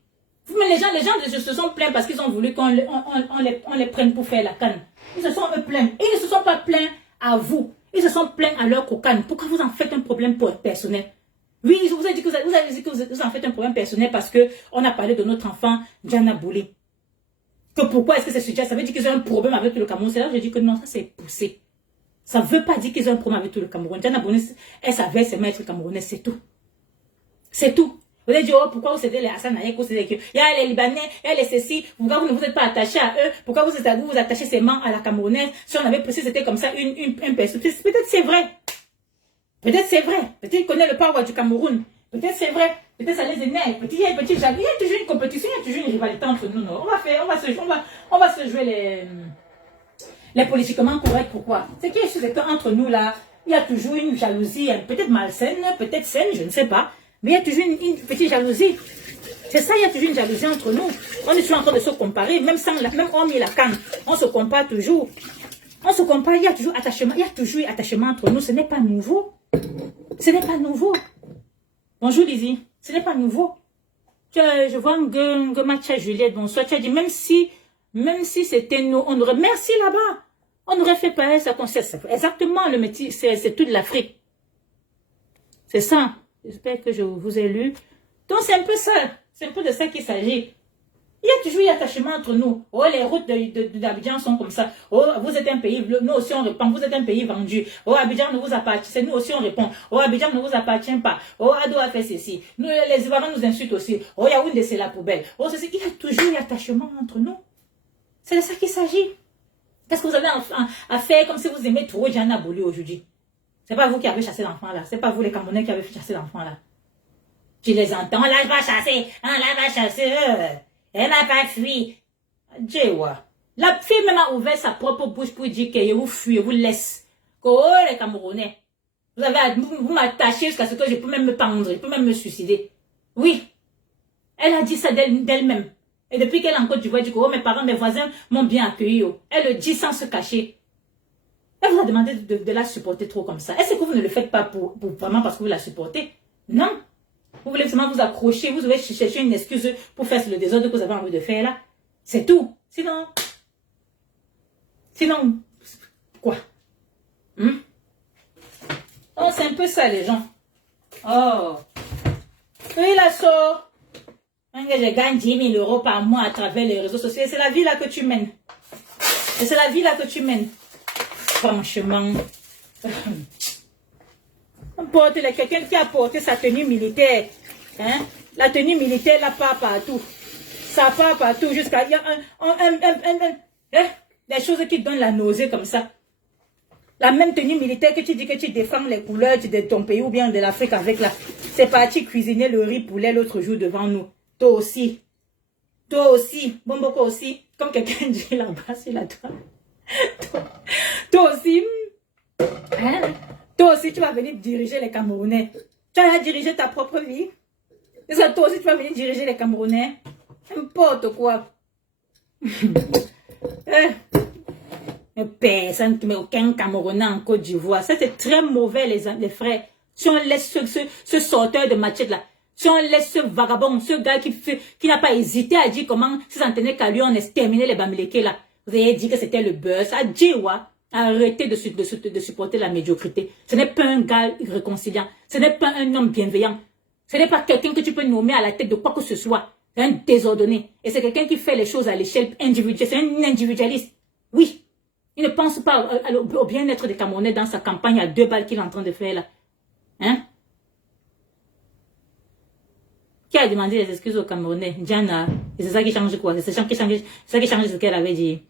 Les gens se sont plaints parce qu'ils ont voulu qu'on les prenne pour faire la canne. Ils se sont plaints. Et ils ne se sont pas plaints à vous. Ils se sont plaints à leur cocagne. Pourquoi vous en faites un problème personnel? Oui, je vous ai dit que vous en faites un problème personnel parce que on a parlé de notre enfant, Diana Boulé. Que pourquoi est-ce que c'est sujet? Ça veut dire qu'ils ont un problème avec le Cameroun. C'est là que je dis que non, ça c'est poussé. Ça ne veut pas dire qu'ils ont un problème avec tout le Cameroun. Diana Boulé, elle savait se mettre camerounais, c'est tout. C'est tout. Vous allez dire, oh, pourquoi vous êtes les Hassan Aïek, il y a les Libanais, il y a les ceci, pourquoi vous ne vous êtes pas attachés à eux, pourquoi vous attachez seulement à la Camerounaise, si on avait précisé c'était comme ça une personne. Peut-être c'est vrai. Peut-être c'est vrai. Peut-être qu'il connaît le power du Cameroun. Peut-être c'est vrai. Peut-être ça les énerve. Peut-être il y a toujours une compétition, il y a toujours une rivalité entre nous. Non. On va se jouer les politiquement corrects. Pourquoi? C'est qu'il y a entre nous là, il y a toujours une jalousie, peut-être malsaine, peut-être saine, je ne sais pas. Mais il y a toujours une petite jalousie. C'est ça, il y a toujours une jalousie entre nous. On est toujours en train de se comparer, même hormis la canne. On se compare toujours. On se compare, il y a toujours attachement entre nous. Ce n'est pas nouveau. Ce n'est pas nouveau. Bonjour Lizzie. Ce n'est pas nouveau. Je vois un match à Juliette. Bonsoir. Tu as dit, même si c'était nous, on aurait, merci là-bas. On aurait fait pareil, ça concerne exactement le métier, c'est toute l'Afrique. C'est ça. J'espère que je vous ai lu. Donc, c'est un peu ça. C'est un peu de ça qu'il s'agit. Il y a toujours un attachement entre nous. Oh, les routes d'Abidjan sont comme ça. Oh, vous êtes un pays, nous aussi on répond. Vous êtes un pays vendu. Oh, Abidjan ne vous appartient. C'est nous aussi on répond. Oh, Abidjan ne vous appartient pas. Oh, Ado a fait ceci. Nous, les Ivoiriens nous insultent aussi. Oh, Yaoundé, c'est la poubelle. Oh, ceci. Il y a toujours un attachement entre nous. C'est de ça qu'il s'agit. Qu'est-ce que vous avez à faire comme si vous aimez trop Diana Boulé aujourd'hui? C'est pas vous qui avez chassé l'enfant là. C'est pas vous les Camerounais qui avez fait chasser l'enfant là. Tu les entends, on l'a pas chassé. On l'a pas chassé. Elle n'a pas fui. Djewa. La fille même a ouvert sa propre bouche pour dire que vous fuyez, vous laisse. Oh les Camerounais. Vous m'attachez jusqu'à ce que je peux même me pendre, je peux même me suicider. Oui. Elle a dit ça d'elle-même. Et depuis qu'elle est en Côte d'Ivoire, elle dit que oh, mes parents, mes voisins m'ont bien accueilli. Oh. Elle le dit sans se cacher. Elle vous a demandé de la supporter trop comme ça. Est-ce que vous ne le faites pas pour vraiment parce que vous la supportez? Non. Vous voulez seulement vous accrocher, vous devez chercher une excuse pour faire le désordre que vous avez envie de faire là. C'est tout. Sinon, quoi? Oh, c'est un peu ça les gens. Oh. Oui, la sort. Je gagne 10 000 € par mois à travers les réseaux sociaux. C'est la vie là que tu mènes. Et c'est la vie là que tu mènes. Franchement, quelqu'un qui a porté sa tenue militaire, hein? La tenue militaire, là, part partout. Ça part partout jusqu'à... Il y a des choses qui donnent la nausée comme ça. La même tenue militaire que tu dis que tu défends les couleurs de ton pays ou bien de l'Afrique avec là. C'est parti cuisiner le riz poulet l'autre jour devant nous. Toi aussi. Toi aussi. Bomboko aussi. Comme quelqu'un dit là-bas sur la toile. Toi aussi, hein? Toi aussi, tu vas venir diriger les Camerounais. Tu vas diriger ta propre vie. Et ça, toi aussi, tu vas venir diriger les Camerounais. N'importe quoi. Personne, mais aucun Camerounais en Côte d'Ivoire. Ça, c'est très mauvais, les frères. Si on laisse ce sorteur de machette là, si on laisse ce vagabond, ce gars qui n'a pas hésité à dire comment, si ça en tenait qu'à lui, on exterminait les Bamileke là. Vous avez dit que c'était le buzz. Arrêtez de supporter la médiocrité. Ce n'est pas un gars réconciliant. Ce n'est pas un homme bienveillant. Ce n'est pas quelqu'un que tu peux nommer à la tête de quoi que ce soit. C'est un désordonné. Et c'est quelqu'un qui fait les choses à l'échelle individuelle. C'est un individualiste. Oui. Il ne pense pas au bien-être des Camerounais dans sa campagne à 2 balles qu'il est en train de faire là. Hein? Qui a demandé des excuses aux Camerounais? Diana. Et c'est ça qui change quoi? C'est ça qui change ce qu'elle avait dit.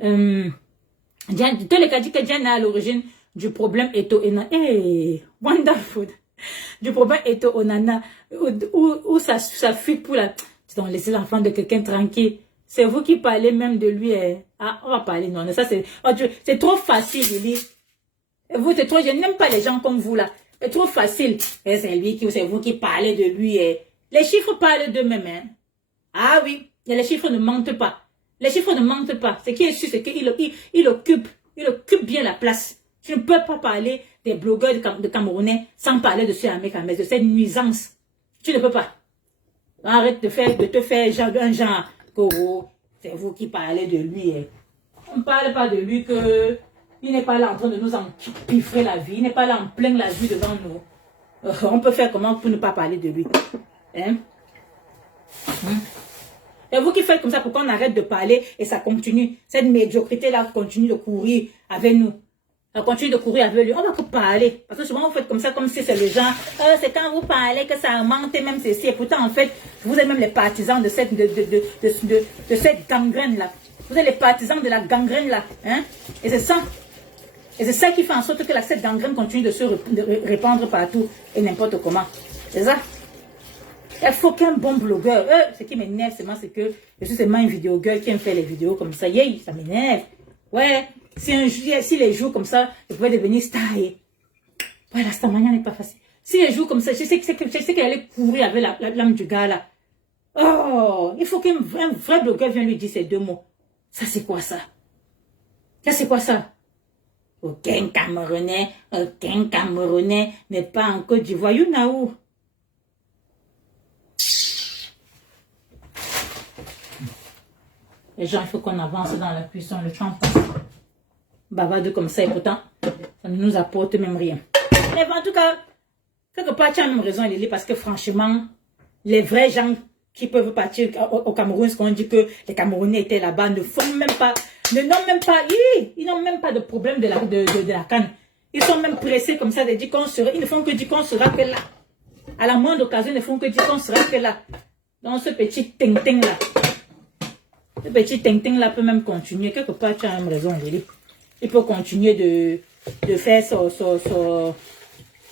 Tous les cas dit que Diana est à l'origine du problème Eto-Onana. Hey, wonderful. Du problème Eto-Onana. Où ça fuite pour la... Donc, laissez l'enfant de quelqu'un tranquille. C'est vous qui parlez même de lui. Ah, on va parler, non. Ça, c'est trop facile, Lily. Vous, c'est trop, je n'aime pas les gens comme vous, là. C'est trop facile. Et c'est vous qui parlez de lui. Les chiffres parlent d'eux-mêmes. Hein. Ah oui, et les chiffres ne mentent pas. Les chiffres ne mentent pas. Ce qui est sûr, c'est qu'il occupe bien la place. Tu ne peux pas parler des blogueurs de Camerounais sans parler de ce Ahmed Ahmed, de cette nuisance. Tu ne peux pas. Arrête de te faire un genre que oh, c'est vous qui parlez de lui. Hein. On ne parle pas de lui que il n'est pas là en train de nous empiffrer la vie. Il n'est pas là en plein la vie devant nous. On peut faire comment pour ne pas parler de lui. Hein? Et vous qui faites comme ça, pourquoi on arrête de parler et ça continue. Cette médiocrité-là continue de courir avec nous. Elle continue de courir avec lui. On va que parler. Parce que souvent vous faites comme ça, comme si c'est le genre, c'est quand vous parlez que ça augmente même ceci. Et pourtant, en fait, vous êtes même les partisans de cette gangrène-là. Vous êtes les partisans de la gangrène-là. Hein? Et c'est ça. Et c'est ça qui fait en sorte que cette gangrène continue de se répandre partout et n'importe comment. C'est ça. Il faut qu'un bon blogueur. Ce qui m'énerve seulement, c'est que je suis seulement une vidéo girl qui aime faire les vidéos comme ça. Yeah, ça m'énerve. Ouais. Si les jours comme ça, je pouvais devenir star. Ouais, la starmania n'est pas facile. Si les jours comme ça, je sais qu'elle allait courir avec l'âme du gars là. Oh, il faut qu'un vrai blogueur vienne lui dire ces deux mots. Ça, c'est quoi ça? Ça, c'est quoi ça? Aucun Camerounais n'est pas en Côte d'Ivoire. You know. Les gens, il faut qu'on avance dans la cuisson. Le temps passe. Bavade comme ça et pourtant, ça ne nous apporte même rien. Mais en tout cas, quelque part, tu as même raison, Lily, parce que franchement, les vrais gens qui peuvent partir au Cameroun, ce qu'on dit que les Camerounais étaient là-bas, ne n'ont même pas, ils n'ont même pas de problème de la canne. Ils sont même pressés comme ça de dire qu'on sera, ils ne font que dire qu'on sera que là. À la moindre occasion, ils ne font que dire qu'on sera que là. Donc ce petit ting-ting là. Ce petit ting-ting là peut même continuer. Quelque part, tu as même raison, Lily. Il peut continuer de faire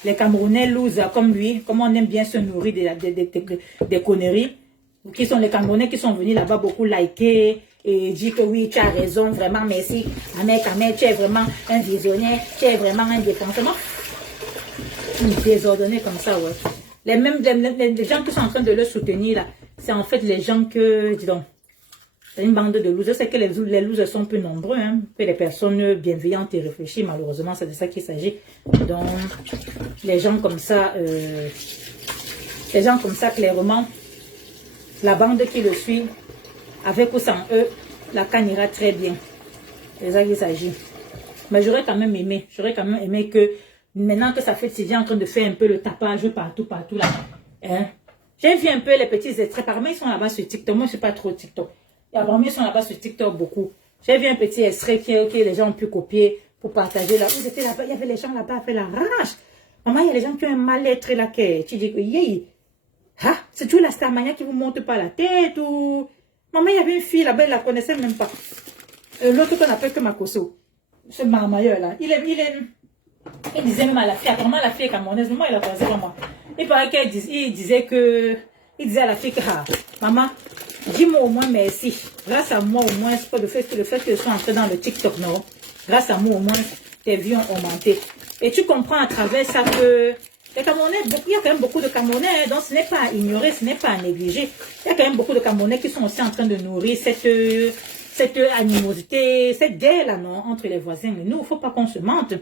les Camerounais losers comme lui, comme on aime bien se nourrir des conneries. Qui sont les Camerounais qui sont venus là-bas beaucoup liker et dire que oui, tu as raison, vraiment, merci. Ahmed, tu es vraiment un visionnaire, tu es vraiment un défenseur. Désordonné comme ça, ouais. Les gens qui sont en train de le soutenir là, c'est en fait les gens que, dis donc, c'est une bande de losers. C'est que les losers sont plus nombreux, hein, que les personnes bienveillantes et réfléchies. Malheureusement, c'est de ça qu'il s'agit. Donc, les gens comme ça, clairement, la bande qui le suit, avec ou sans eux, la canne ira très bien. C'est de ça qu'il s'agit. Mais j'aurais quand même aimé que, maintenant que ça fait 6 ans en train de faire un peu le tapage partout là, hein, j'ai vu un peu les petits extraits. Apparemment, ils sont là-bas sur TikTok. Moi, je ne suis pas trop TikTok. Et apparemment, ils sont là-bas sur TikTok beaucoup. J'ai vu un petit extrait que les gens ont pu copier pour partager là. Ils étaient là-bas, il y avait les gens là-bas à faire la rage. Maman, il y a les gens qui ont un mal-être là. Tu dis que, c'est toujours la starmania qui vous monte pas la tête ou... Maman, il y avait une fille là-bas, elle la connaissait même pas. L'autre qu'on appelle que Makoso. Ce marmailleur là. Il disait même à la fille, apparemment la fille est camerounaise, moi il a pensé comme moi. Il paraît qu'il disait à la fille que, maman, dis-moi au moins merci. Grâce à moi au moins, c'est pas le fait que je sois entré dans le TikTok, non. Grâce à moi au moins, tes vues ont augmenté. Et tu comprends à travers ça que les Camerounais, il y a quand même beaucoup de Camerounais, hein, donc ce n'est pas à ignorer, ce n'est pas à négliger. Il y a quand même beaucoup de Camerounais qui sont aussi en train de nourrir cette animosité, cette guerre là, non, entre les voisins. Mais nous, il ne faut pas qu'on se mente.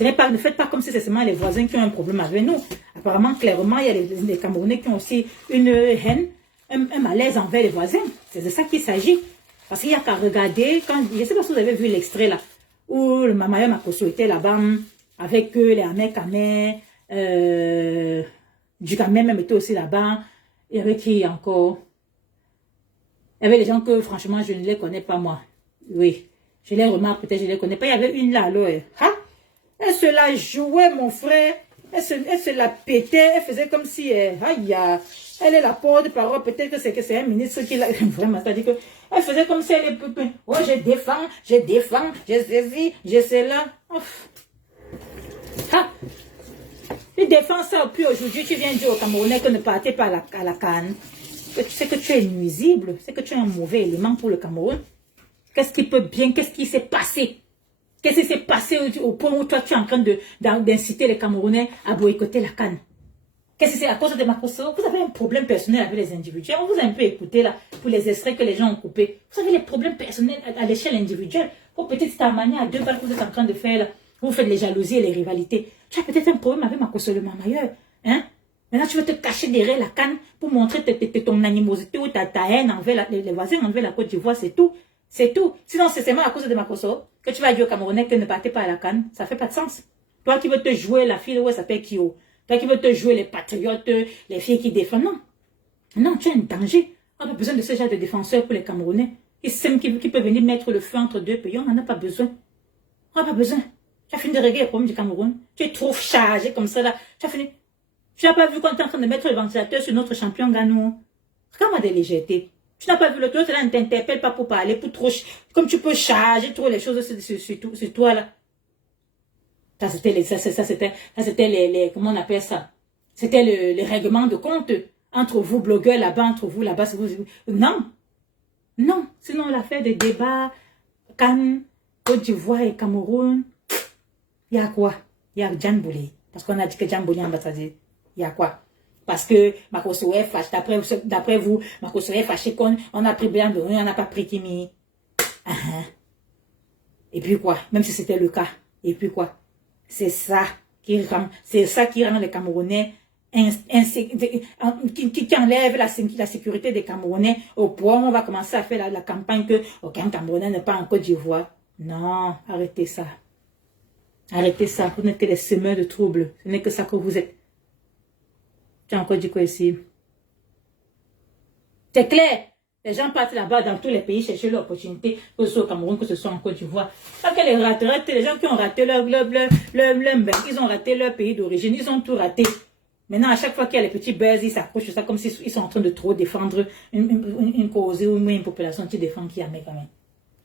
Ne faites pas comme si c'est seulement les voisins qui ont un problème avec nous. Apparemment, clairement, il y a les Camerounais qui ont aussi une haine, un malaise envers les voisins. C'est de ça qu'il s'agit. Parce qu'il n'y a qu'à regarder, je ne sais pas si vous avez vu l'extrait là, où le Mamaya Makoso était là-bas, avec les Ahmed Kamé, du Kamé même était aussi là-bas. Il y avait qui encore? Il y avait les gens que franchement je ne les connais pas moi. Oui, je les remarque, peut-être je ne les connais pas. Il y avait une là, alors, elle se la jouait, mon frère. Elle se la pétait. Elle faisait comme si, elle est la porte-parole. Peut-être que c'est un ministre qui l'a. Vraiment, c'est-à-dire que elle faisait comme si elle est. Oh, je défends, je saisis, je sais là. Tu défends ça, puis aujourd'hui, tu viens dire aux Camerounais que ne partez pas à la canne. C'est que tu es nuisible, c'est que tu es un mauvais élément pour le Cameroun. Qu'est-ce qui peut bien, qu'est-ce qui s'est passé? Qu'est-ce qui s'est passé au point où toi, tu es en train d'inciter les Camerounais à boycotter la CAN? Qu'est-ce que c'est à cause de Macrosso? Vous avez un problème personnel avec les individus. On vous a un peu écouté là, pour les extraits que les gens ont coupés. Vous avez les problèmes personnels à l'échelle individuelle. Ou peut-être c'est ta manière à deux balles que vous êtes en train de faire là. Vous faites les jalousies et les rivalités. Tu as peut-être un problème avec Macrosso le Mamailleur. Hein? Maintenant, tu veux te cacher derrière la CAN pour montrer ton animosité ou ta haine envers les voisins, envers la Côte d'Ivoire, c'est tout. C'est tout. Sinon, c'est seulement à cause de Macrosso que tu vas dire aux Camerounais que ne partez pas à la CAN. Ça fait pas de sens. Toi qui veux te jouer la fille, où elle s'appelle Kyo. Toi qui veux te jouer les patriotes, les filles qui défendent. Non. Non, tu es un danger. On n'a pas besoin de ce genre de défenseurs pour les Camerounais. Qui peut venir mettre le feu entre deux pays. On n'en a pas besoin. On n'a pas besoin. Tu as fini de régler les problèmes du Cameroun. Tu es trop chargé comme ça là. Tu as fini. Tu n'as pas vu quand tu es en train de mettre le ventilateur sur notre champion Gano. Regarde-moi des légèretés. Tu n'as pas vu l'autre là, ne t'interpelle pas pour parler, pour trop. Comme tu peux charger trop les choses sur toi là. Ça c'était les comment on appelle ça? C'était les règlements de compte entre vous blogueurs là-bas, entre vous là-bas. Non, non. Sinon l'affaire des débats, CAN, Côte d'Ivoire et Cameroun, il y a quoi? Il y a Jean Boulé. Parce qu'on a dit que Jean Boulé est ambassadeur. Il y a quoi? Parce que Macrosso est fâché. D'après vous, Macrosso est fâché qu'on a pris Blanc de on n'a pas pris Kimi. Et puis quoi? Même si c'était le cas. Et puis quoi? C'est ça qui rend les Camerounais qui enlève la sécurité des Camerounais au point où on va commencer à faire la campagne que aucun Camerounais n'est pas en Côte d'Ivoire. Non, arrêtez ça. Arrêtez ça. Vous n'êtes que des semeurs de troubles. Ce n'est que ça que vous êtes. Tu as encore dit quoi ici? C'est clair. Les gens partent là-bas dans tous les pays chercher l'opportunité, que ce soit au Cameroun, que ce soit en Côte d'Ivoire. Pas que les gens qui ont raté ils ont raté leur pays d'origine, ils ont tout raté. Maintenant, à chaque fois qu'il y a les petits buzz, ils s'accrochent ça comme s'ils sont en train de trop défendre une cause ou une population. Tu défends qui, quand même?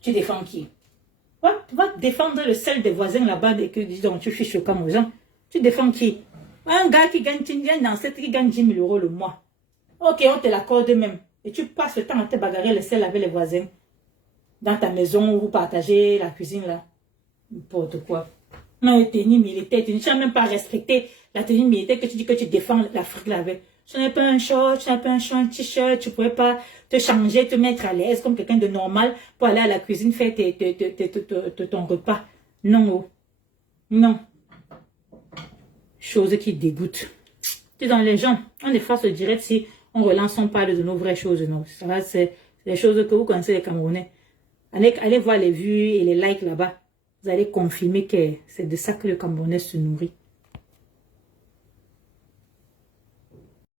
Tu défends qui? Va défendre le sel des voisins là-bas et que disons, tu fiches le camp aux gens. Tu défends qui? Un gars qui gagne 10 000 euros le mois. Ok, on te l'accorde même. Et tu passes le temps à te bagarrer le sel avec les voisins. Dans ta maison où vous partagez la cuisine là. N'importe quoi. Non, tenue militaire, tu n'as même pas respecté la tenue militaire que tu dis que tu défends l'Afrique là avec. Ce n'est pas un short, tu n'as pas un t-shirt, tu ne pourrais pas te changer, te mettre à l'aise comme quelqu'un de normal pour aller à la cuisine faire ton repas. Non, non. Chose qui dégoûte. Tu dans les gens, on efface le direct si on relance, on parle de nos vraies choses. Non, ça c'est les choses que vous connaissez les Camerounais. Allez voir les vues et les likes là-bas. Vous allez confirmer que c'est de ça que le Camerounais se nourrit.